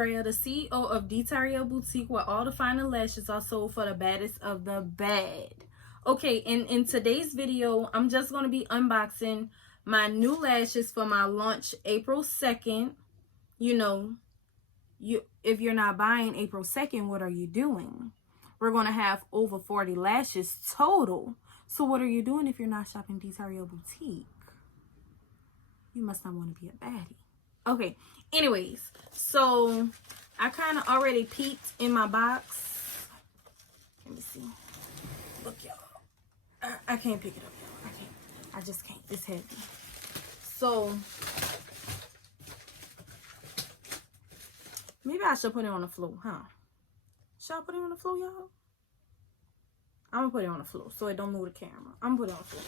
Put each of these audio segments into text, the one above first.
Andrea, the CEO of Detario Boutique, where all the finer lashes are sold for the baddest of the bad. Okay, and in today's video, I'm just going to be unboxing my new lashes for my launch April 2nd. You know, if you're not buying April 2nd, what are you doing? We're going to have over 40 lashes total. So what are you doing if you're not shopping Detario Boutique? You must not want to be a baddie. Okay, anyways, so I kind of already peeked in my box. Let me see. Look, y'all. I can't pick it up, y'all. I can't. I just can't. It's heavy. So maybe I should put it on the floor, huh? Should I put it on the floor, y'all? I'm gonna put it on the floor so it don't move the camera. I'm gonna put it on the floor.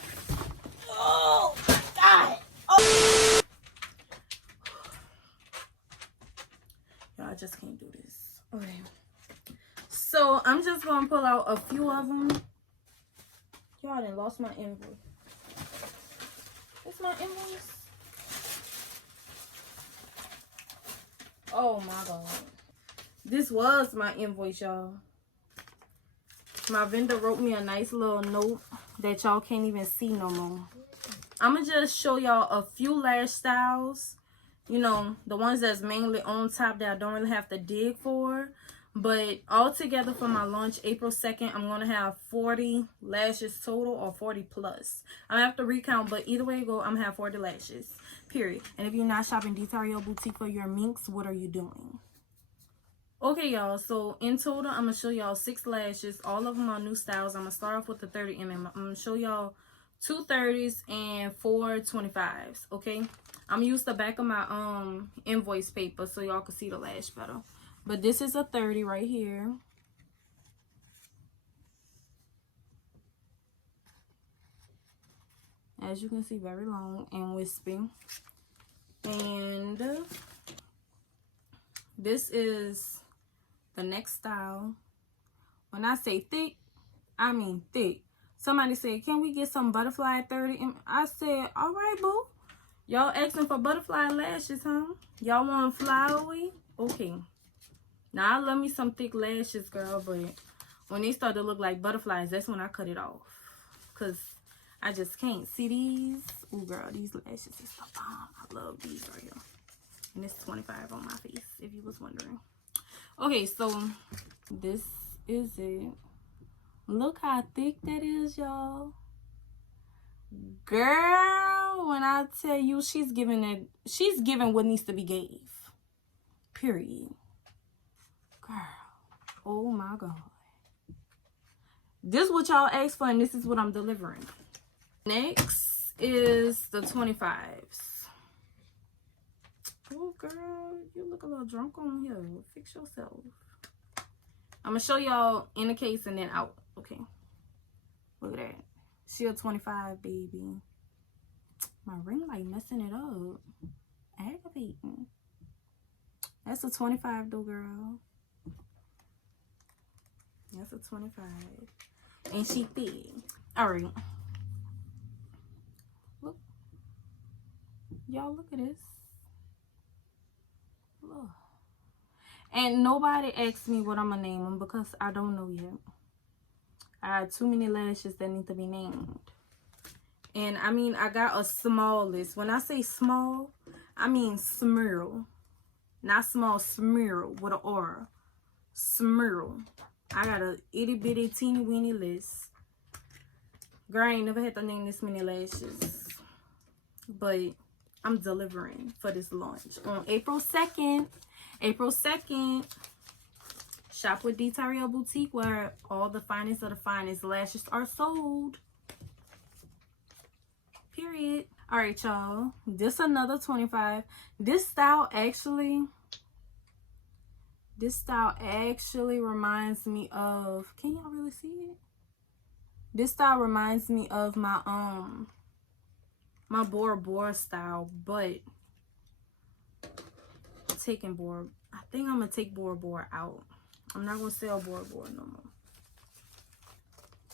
Oh my God! Oh. Y'all, I just can't do this. Okay. So I'm just gonna pull out a few of them. Y'all done lost my invoice. It's my invoice. Oh my God. This was my invoice, y'all. My vendor wrote me a nice little note that y'all can't even see no more. I'm gonna just show y'all a few lash styles. You know, the ones that's mainly on top that I don't really have to dig for. But all together for my launch April 2nd, I'm going to have 40 lashes total, or 40 plus. I have to recount, but either way you go, I'm going to have 40 lashes, period. And if you're not shopping Detario Boutique for your minks, what are you doing? Okay, y'all, so in total, I'm going to show y'all 6 lashes. All of them are new styles. I'm going to start off with the 30 mm. I'm going to show y'all 2 30s and 4 25s, okay? I'm going to use the back of my invoice paper so y'all can see the lash better. But this is a 30 right here. As you can see, very long and wispy. And this is the next style. When I say thick, I mean thick. Somebody said, can we get some butterfly 30? And I said, all right, boo. Y'all asking for butterfly lashes, huh? Y'all want flowery? Okay. Now, I love me some thick lashes, girl, but when they start to look like butterflies, that's when I cut it off. Because I just can't. See these? Ooh, girl, these lashes is the bomb. I love these right here. And it's 25 on my face, if you was wondering. Okay, so this is it. Look how thick that is, y'all. Girl, when I tell you she's giving what needs to be gave. Period. Girl, oh my God. This is what y'all asked for, and this is what I'm delivering. Next is the 25s. Oh, girl, you look a little drunk on here. Fix yourself. I'm going to show y'all in the case and then out. Okay. Look at that. She a 25, baby. My ring light messing it up. Aggravating. That's a 25 though, girl. That's a 25. And she thick. Alright. Look. Y'all look at this. Look. And nobody asked me what I'm going to name them because I don't know yet. I have too many lashes that need to be named. And I mean, I got a small list. When I say small, I mean smurl. Not small, smurl with an R. Smurl. I got a itty bitty teeny weeny list. Girl, I ain't never had to name this many lashes. But I'm delivering for this launch on April 2nd. April 2nd. Shop with Detario Boutique, where all the finest of the finest lashes are sold. Period. Alright, y'all. This another 25. This style actually reminds me of, can y'all really see it? This style reminds me of my my Bora Bora style, but taking Bora. I think I'm gonna take Bora Bora out. I'm not gonna sell Bora Bora no more.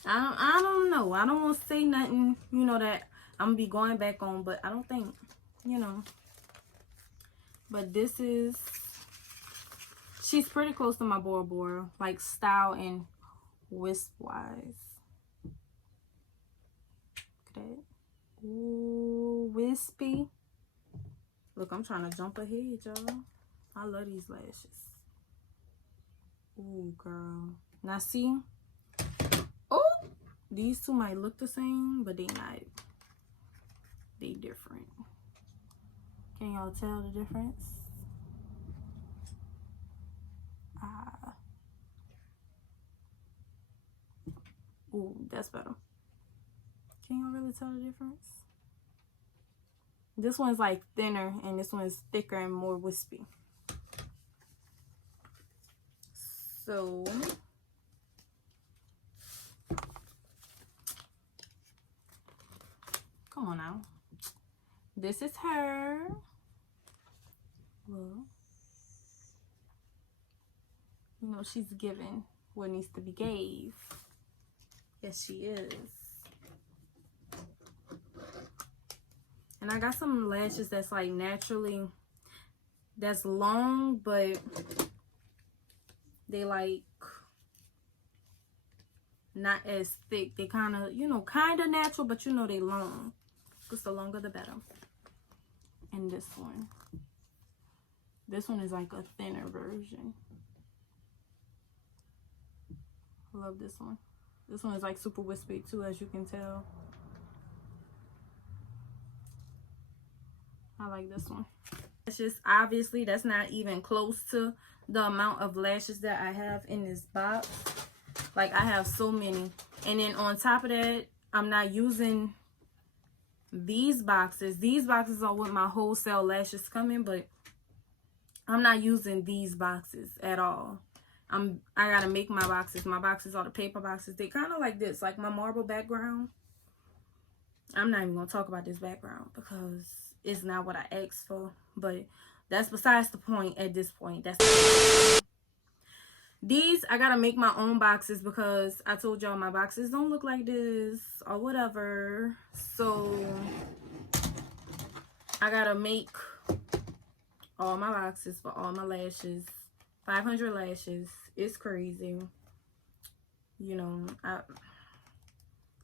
I don't know. I don't want to say nothing, you know, that I'm gonna be going back on, but I don't think, you know. But this is She's pretty close to my Bora Bora, like style and wisp wise. Look at that. Ooh, wispy. Look, I'm trying to jump ahead, y'all. I love these lashes. Ooh, girl. Now see? Oh, these two might look the same, but they not. They different. Can y'all tell the difference? Ooh, that's better. Can y'all really tell the difference? This one's like thinner and this one's thicker and more wispy. So come on now. This is her. Well, you know, she's giving what needs to be gave. Yes, she is. And I got some lashes that's like naturally, that's long, but they like not as thick. They kind of, you know, kind of natural, but you know they long. Because the longer the better. And this one is like a thinner version. I love this one. This one is like super wispy too, as you can tell. I like this one. It's just obviously that's not even close to the amount of lashes that I have in this box. Like I have so many. And then on top of that, I'm not using these boxes. These boxes are with my wholesale lashes come in, but I'm not using these boxes at all. I gotta make my boxes. My boxes are the paper boxes. They kind of like this, like my marble background. I'm not even gonna talk about this background because it's not what I asked for, but that's besides the point at this point. These I gotta make my own boxes because I told y'all my boxes don't look like this or whatever. So I gotta make all my boxes for all my lashes. 500 lashes. It's crazy. You know, I'm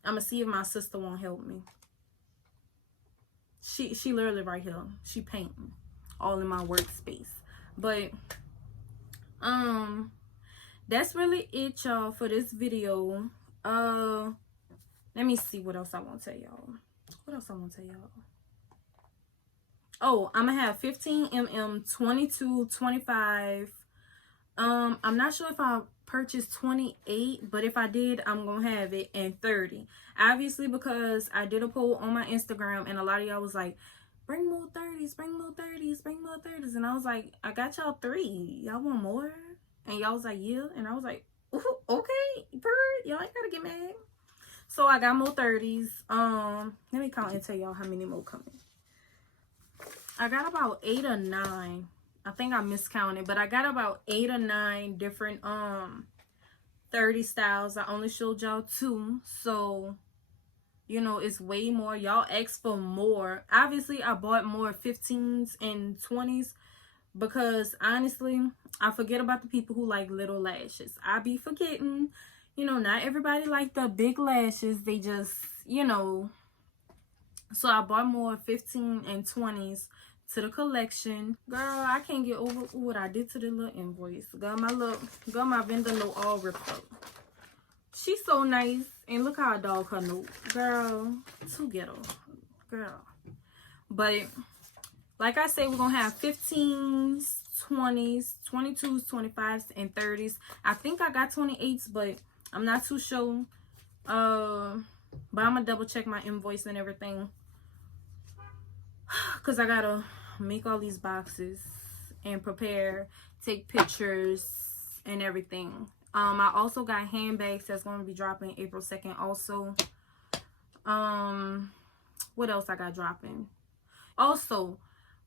gonna see if my sister won't help me. She literally right here. She painting all in my workspace. But that's really it, y'all, for this video. Let me see what else I want to tell y'all. What else I want to tell y'all? Oh, I'm gonna have 15 mm, 22, 25. I'm not sure if I purchased 28, but if I did, I'm gonna have it, and 30. Obviously, because I did a poll on my Instagram and a lot of y'all was like, bring more 30s, bring more 30s, bring more 30s. And I was like, I got y'all 3. Y'all want more? And y'all was like, yeah. And I was like, ooh, okay, bird. Y'all ain't gotta get mad. So I got more 30s. Let me count and tell y'all how many more coming. I got about 8 or 9. I think I miscounted, but I got about 8 or 9 different 30 styles. I only showed y'all 2, so you know it's way more. Y'all asked for more. Obviously, I bought more 15s and 20s because honestly, I forget about the people who like little lashes. I be forgetting, you know, not everybody like the big lashes. They just, you know. So I bought more 15 and 20s to the collection. Girl, I can't get over what I did to the little invoice. Got my vendor note all ripped up. She's so nice. And look how I dog her note. Girl, too ghetto. Girl. But like I said, we're gonna have 15s, 20s, 22s, 25s, and 30s. I think I got 28s, but I'm not too sure. But I'm gonna double check my invoice and everything, because I gotta make all these boxes and prepare, take pictures and everything. I also got handbags that's going to be dropping April 2nd also. What else I got dropping? Also,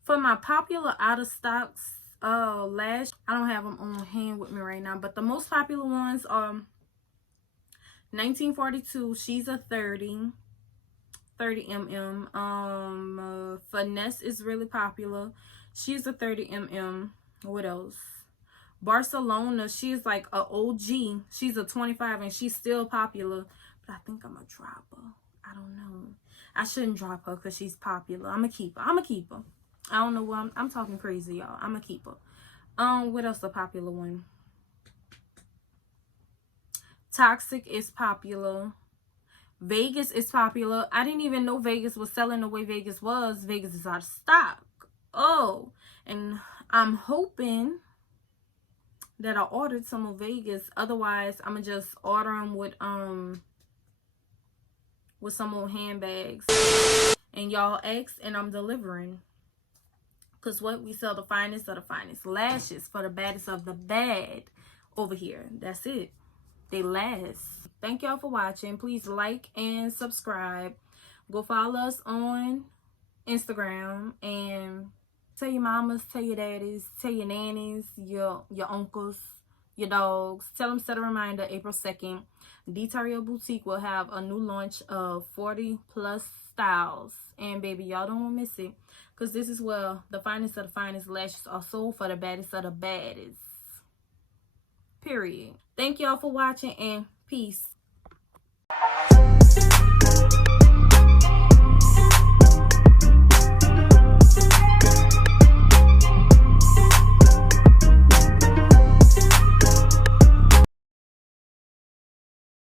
for my popular out of stocks lash, I don't have them on hand with me right now, but the most popular ones are 1942. She's a 30 mm. Finesse is really popular. She's a 30 mm. What else? Barcelona, she's like a OG. She's a 25 and she's still popular. But I think I'm gonna drop her. I don't know. I shouldn't drop her because she's popular. I'm gonna keep her. I'm gonna keep her. I don't know why I'm talking crazy, y'all. I'm gonna keep her. What else a popular one? Toxic is popular. Vegas is popular. I didn't even know Vegas was selling the way Vegas was. Vegas is out of stock. Oh, and I'm hoping that I ordered some of Vegas. Otherwise, I'm gonna just order them with some old handbags. And y'all ask, and I'm delivering. Cause what we sell the finest of the finest lashes for the baddest of the bad over here. That's it. They last. Thank y'all for watching. Please like and subscribe. Go follow us on Instagram and tell your mamas, tell your daddies, tell your nannies, your uncles, your dogs. Tell them, set a reminder, April 2nd. Detail Boutique will have a new launch of 40 plus styles. And baby, y'all don't want to miss it. Because this is where the finest of the finest lashes are sold for the baddest of the baddest. Period. Thank y'all for watching and peace.